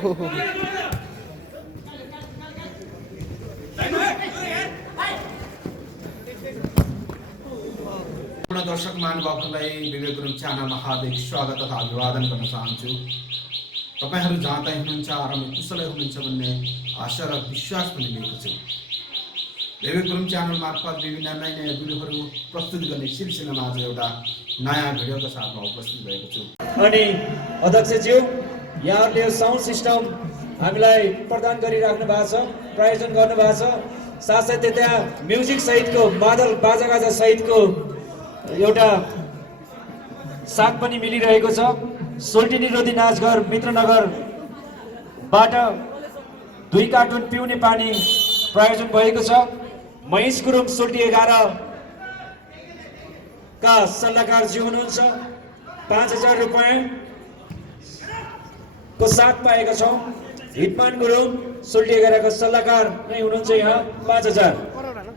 दर्शक महानुभावहरूलाई विवेक गुरुङ च्यानलमा हार्दिक स्वागत तथा अभिवादन गर्न चाहन्छु। तपाईहरू जहाँ तहीँ हुनुहुन्छ आराम कुशलै हुनुहुन्छ भन्ने आशा र विश्वास पनि लिएको छु। विवेक गुरुङ च्यानल मार्फत विभिन्न नयाँ नयाँ भिडियोहरू प्रस्तुत गर्ने सिलसिलामा आज एउटा नयाँ भिडियोका साथमा उपस्थित भएको छु। अनि अध्यक्षज्यू यहाँहरूले यो साउन्ड सिस्टम हामीलाई प्रदान गरिराख्नु भएको छ, प्रायोजन गर्नु भएको छ। साथसाथै त्यहाँ म्युजिक सहितको मादल बाजागाजा सहितको एउटा साथ पनि मिलिरहेको छ। सोल्टिनी रोधी नाचघर मित्रनगरबाट 2 कार्टुन पिउने पानी प्रायोजन भएको छ। महेश गुरुङ सोल्टी 11 का सल्लाहकारज्यू हुनुहुन्छ। 5000 रुपैयाँ को साथ पाएका छौँ। हिटमान गुरुङ सोल्टी 11 का सल्लाहकार नै हुनुहुन्छ यहाँ 5000।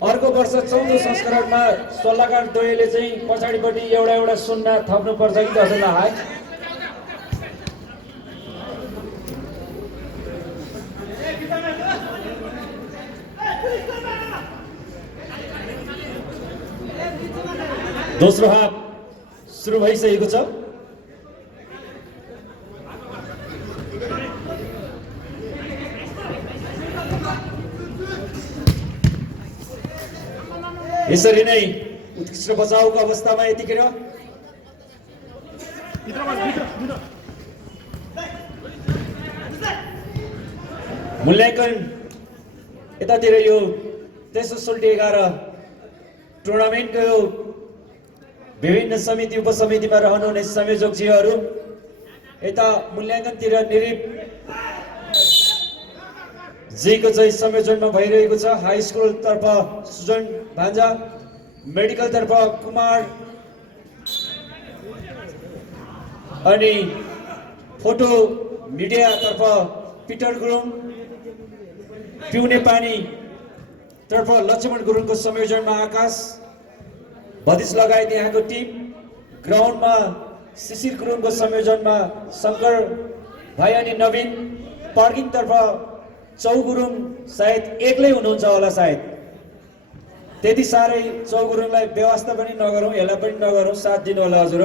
अर्को वर्ष 14औं संस्करणमा सल्लाहकार द्वयले चाहिँ पछाडिपट्टि एउटा सुन्ना थप्नु पर्छ कि जस्तो लाग्यो। दोस्रो हाफ सुरु भइसकेको छ। यसरी नै उत्कृष्ट बचाउको अवस्थामा यतिखेर मूल्याङ्कन यतातिर यो तेस्रो सोल्टी 11 टुर्नामेन्टको विभिन्न समिति उपसमितिमा रहनुहुने संयोजकज्यूहरू यता मूल्याङ्कनतिर निरिप जीको चाहिँ संयोजनमा भइरहेको छ। हाई स्कुल तर्फ सुजन भान्जा, मेडिकल तर्फ कुमार अनि फोटो मिडिया तर्फ पिटर गुरुङ, पिउने पानी तर्फ लक्ष्मण गुरुङको संयोजनमा आकाश भदिस लगायत यहाँको टिम, ग्राउन्डमा शिशिर गुरुङको संयोजनमा शङ्कर भाइ अनि नवीन, पार्किङ तर्फ चौ गुरुङ सायद एक्लै हुनुहुन्छ होला, सायद त्यति साह्रै चौ गुरुङलाई व्यवस्था पनि नगरौँ, यसलाई पनि नगरौँ, साथ दिनु होला हजुर।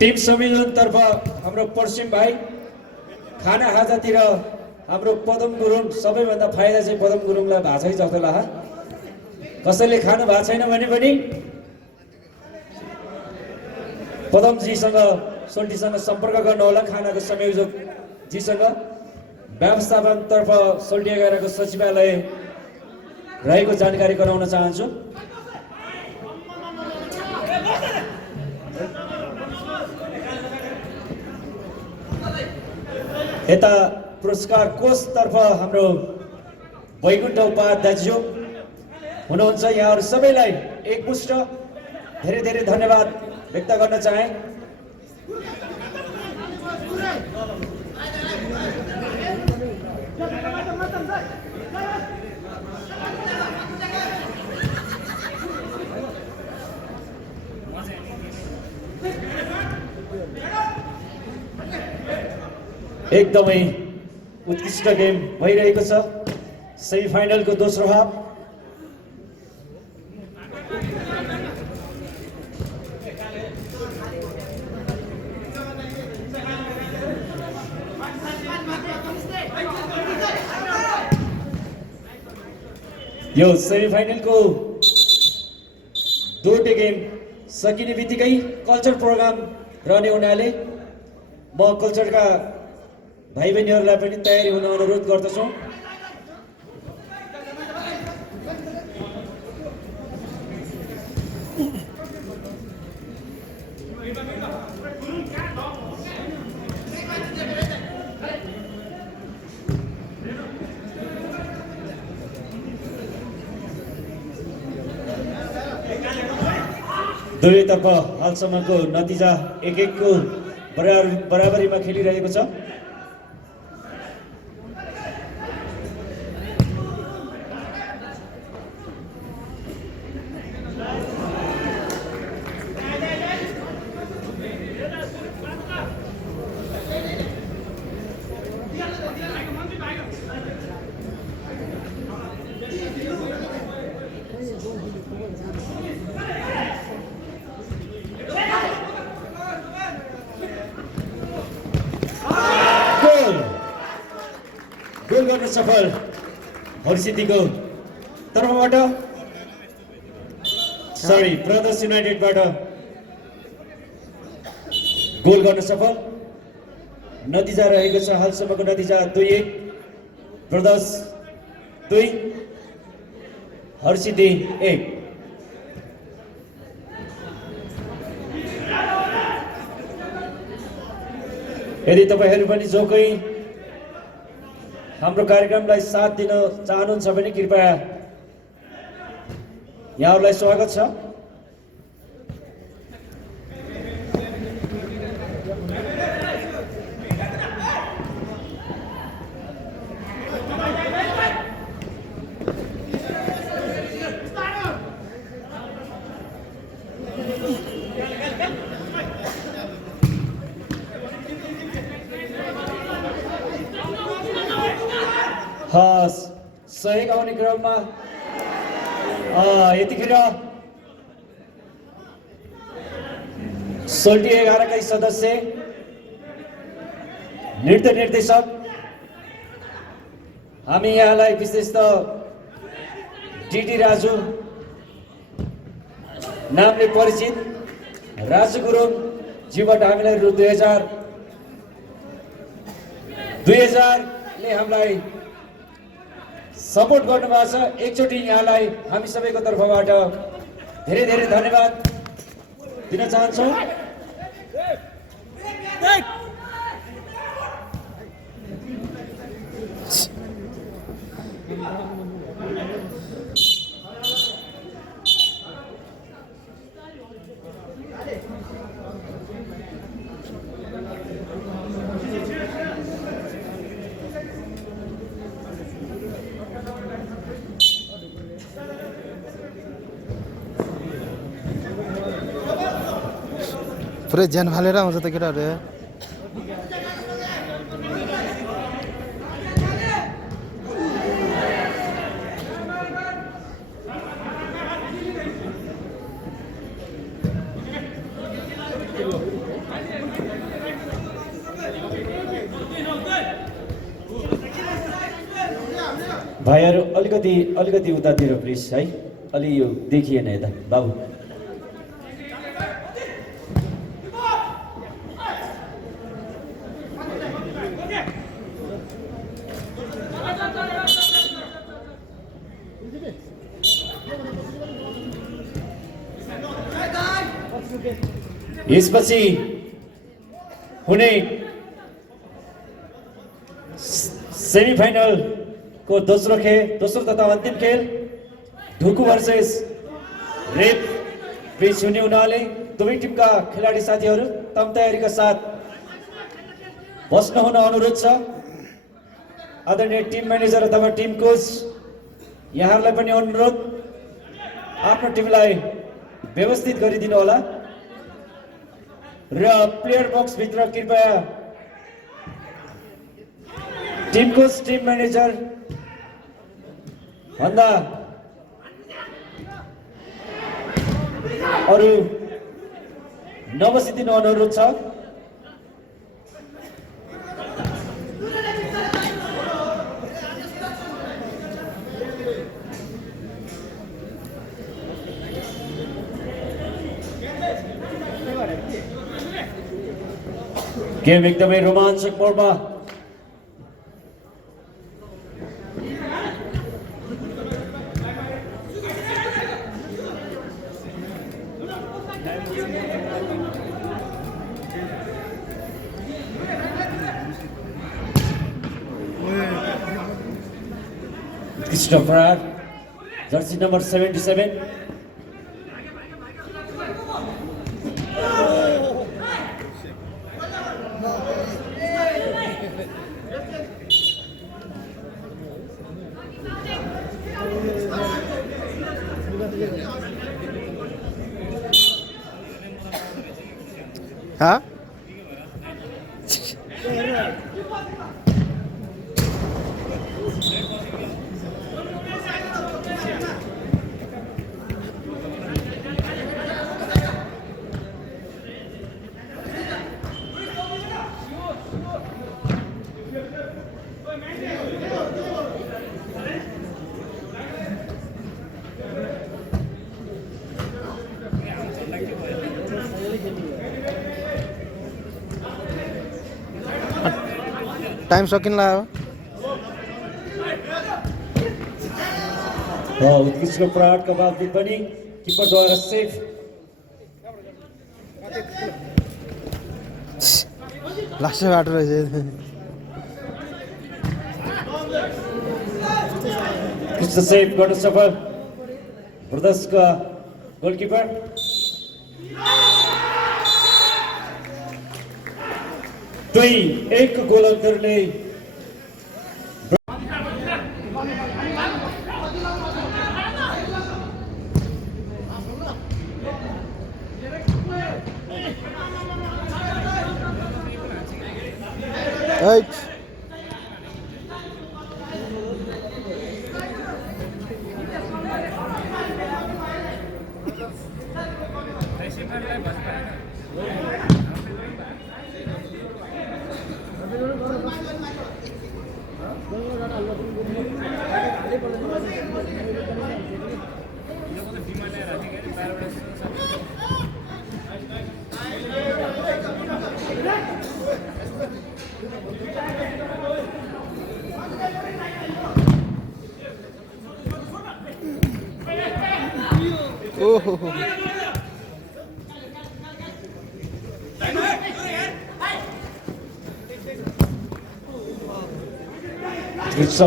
टिम संयोजन तर्फ हाम्रो पश्चिम भाइ, खाना खाजातिर हाम्रो पदम गुरुङ, सबैभन्दा फाइदा चाहिँ पदम गुरुङलाई भएको छ जस्तो लाग्छ। कसैले खानु भएको छैन भने पनि पदमजीसँग सोल्टीसँग सम्पर्क गर्नु होला, खानाको संयोजक जीसँग। व्यवस्थापन तर्फ सोल्टी 11 को सचिवालय रहेको जानकारी गराउन चाहन्छु। यता पुरस्कार कोष तर्फ हाम्रो वैकुण्ठ उपाध्यायज्यू हुनुहुन्छ। यहाँहरू सबैलाई एकमुष्ट धेरै धेरै धन्यवाद व्यक्त गर्न चाहे। एकदमै उत्कृष्ट गेम भइरहेको छ। सेमिफाइनलको दोस्रो हाफ यो सेमिफाइनलको दुईटै गेम सकिने बित्तिकै कल्चर प्रोग्राम रहने हुनाले म कल्चरका भाइ बहिनीहरूलाई पनि तयारी हुन अनुरोध गर्दछु। दुवैतर्फ हालसम्मको नतिजा 1-1 को बराबरीमा खेलिरहेको छ। गर्न सफल हरसिद्धीको तर्फबाट सरी ब्रदर्स युनाइटेडबाट गोल गर्न सफल। नतिजा रहेको छ हालसम्मको नतिजा 2-1 ब्रदर्स 2 हरसिद्धि 1। यदि तपाईहरु पनि जो कोही हाम्रो कार्यक्रमलाई साथ दिन चाहनुहुन्छ भने कृपया यहाँहरूलाई स्वागत छ। सहयोग आउने क्रममा यतिखेर सोल्टी 11 का सदस्य नृत्य निर्देशक हामी यहाँलाई विशेष त टीटी राजु नामले परिचित राजु गुरुङ जीबाट हामीलाई रु 2000 ले हामीलाई सपोर्ट गर्नुभएको छ। एकचोटि यहाँलाई हामी सबैको तर्फबाट धेरै धेरै धन्यवाद दिन चाहन्छौँ। पुरै ज्यान फालेर आउँछ त केटाहरु। भाइहरु अलिकति उतातिर प्लिज है, अलि यो देखिएन यता बाबु। यसपछि हुने सेमिफाइनल को दोस्रो तथा अन्तिम खेल ढुकु भर्सेस रेप बीच हुने हुनाले दुवै टिमका खेलाडी साथीहरू तम तयारीका साथ बस्न हुन अनुरोध छ। आदरणीय टिम म्यानेजर अथवा टिम कोच यहाँहरूलाई पनि अनुरोध, आफ्नो टिमलाई व्यवस्थित गरिदिनु होला र प्लेयर बक्स भित्र कृपया टिम कोच टिम म्यानेजर भन्दा अरु नबसिदिनु अनुरोध छ। गेम एकदमै रोमाञ्चक मोडमा Christopher, jersey number 77. Huh? Time सकिन लाग्यो उत्कृष्टको प्रहारका बावजुद पनि किपरद्वारा सेफ। लास्टै बाटो रहेछ उत्कृष्ट सेभ गर्न सफल ब्रदर्सका गोलकिपर। 1 गोल अन्तरले Right.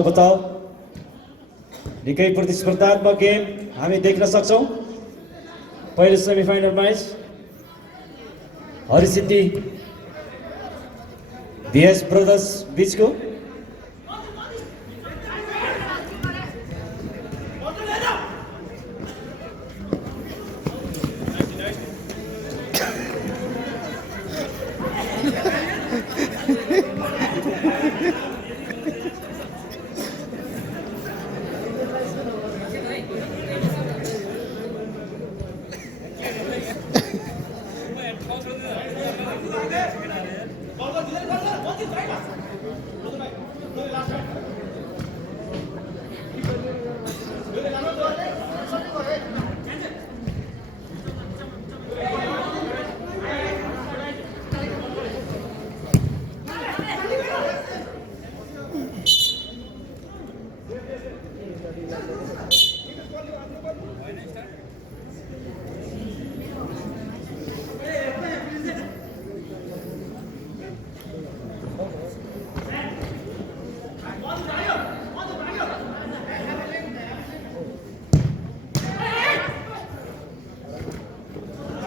बताओ निकै प्रतिस्पर्धात्मक गेम हामी देख्न सक्छौं। पहिलो semifinal match Harisiddhi VS Brothers बीचको।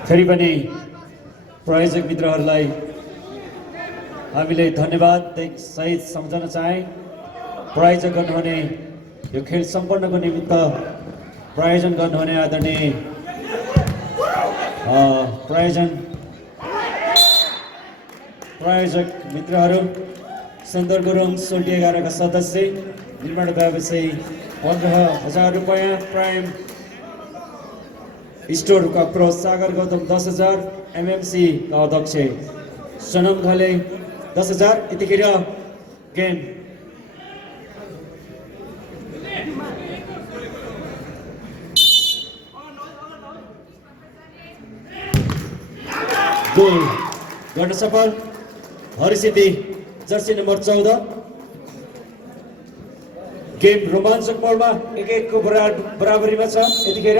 फेरि पनि प्रायोजक मित्रहरूलाई हामीले धन्यवाद सहित सम्झन चाहे। प्रायोजक गर्नुहुने यो खेल सम्पन्नको निमित्त प्रायोजन गर्नुहुने आदरणीय प्रायोजक मित्रहरू सुन्दर गुरुङ सोल्टी 11 का सदस्य निर्माण व्यवसायी 15,000 रुपैयाँ प्राइम स्टोर का प्रो सागर गौतम 10,000 MMC का अध्यक्ष सनम घले 10,000 यतिखेर गेम गोल गर्न सफल हरिसिद्धि जर्सी नम्बर 14। गेम रोमाञ्चक मोडमा 1-1 को बराबरीमा छ। यतिखेर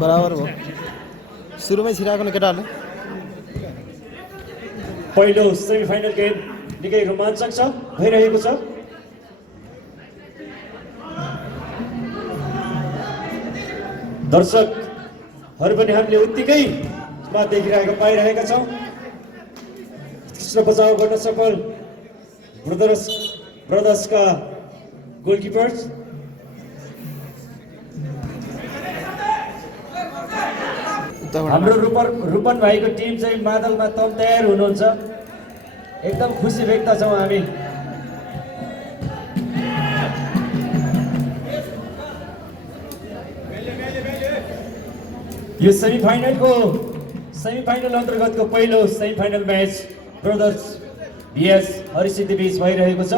बराबर भयो सुरुमै छिराएको न केटाहरुले। पहिलो सेमिफाइनल गेम निकै रोमाञ्चक छ भइरहेको छ। दर्शकहरू पनि हामीले उत्तिकै देखिरहेको पाइरहेका छौं। कृष्ण बचाव गर्न सफल ब्रदर्सका गोलकिपर्स। हाम्रो रूपन भाइको टिम चाहिँ मादलमा तम तयार हुनुहुन्छ। एकदम खुसी व्यक्त छौं हामी। यो सेमिफाइनल अन्तर्गतको पहिलो semifinal match brothers VS Harisiddhi बीच भइरहेको छ।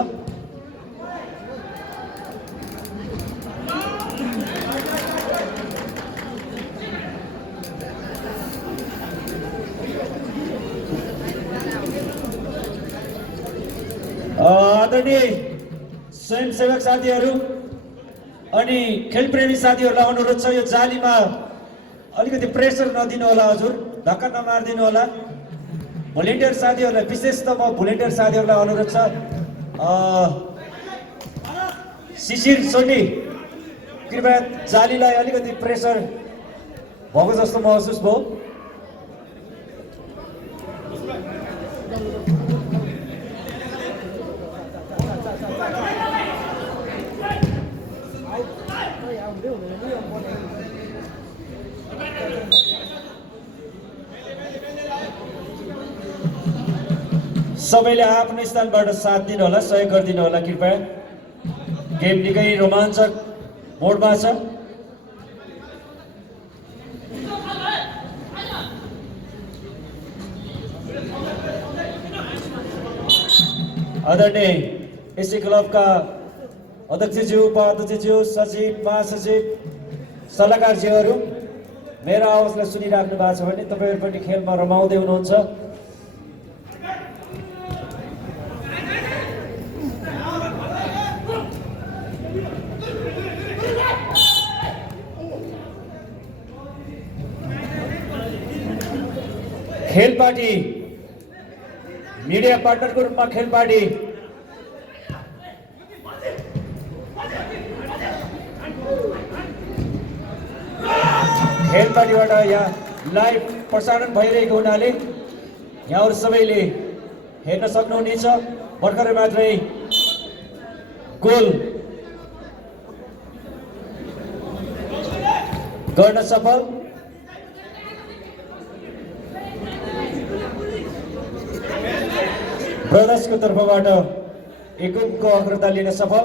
आदरणीय स्वयंसेवक साथीहरू अनि खेलप्रेमी साथीहरूलाई अनुरोध छ, यो जालीमा अलिकति प्रेसर नदिनु होला हजुर, धक्का नमारिदिनु होला। भोलिन्टियर साथीहरूलाई विशेष त म भोलिन्टियर साथीहरूलाई अनुरोध छ, शिशिर सोनी कृपया जालीलाई अलिकति प्रेसर भएको जस्तो महसुस भयो। सबैले आफ्नो स्थानबाट साथ दिनु होला, सहयोग गरिदिनु होला कृपया। गेम निकै रोमाञ्चक मोडमा छ। आदरणीय एससी क्लबका अध्यक्षज्यू, उपाध्यक्षज्यू, सचिव, महासचिव, सल्लाहकारज्यूहरू मेरो आवाजलाई सुनिराख्नु भएको छ भने तपाईँहरू पनि खेलमा रमाउँदै हुनुहुन्छ। खेल पार्टी मिडिया पार्टनरको रूपमा खेल पार्टी खेलपाटीबाट यहाँ लाइभ प्रसारण भइरहेको हुनाले यहाँहरू सबैले हेर्न सक्नुहुनेछ। भर्खरै मात्रै गोल गर्न सफल ब्रदर्सको तर्फबाट एक गोलको अग्रता लिन सफल।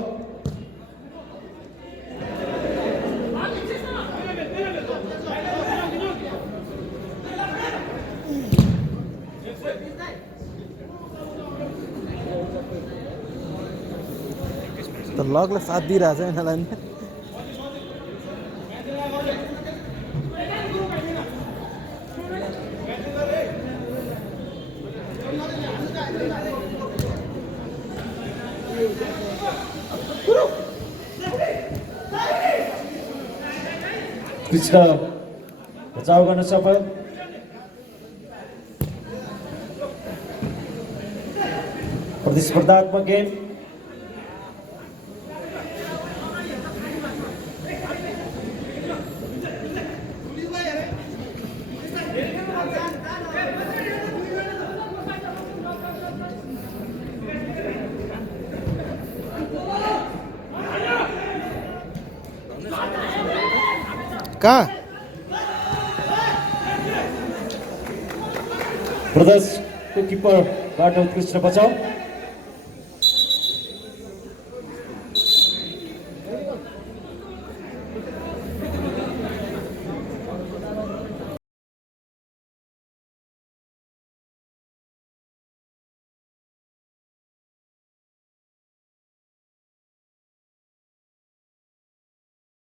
त लगले साथ दिइरहेछ यिनीहरूलाई नि। कृष्ण बचाउ गर्न सफल। प्रतिस्पर्धात्मक गेम कहाँ ब्रदर्सको किपरबाट उत्कृष्ट बचाउ।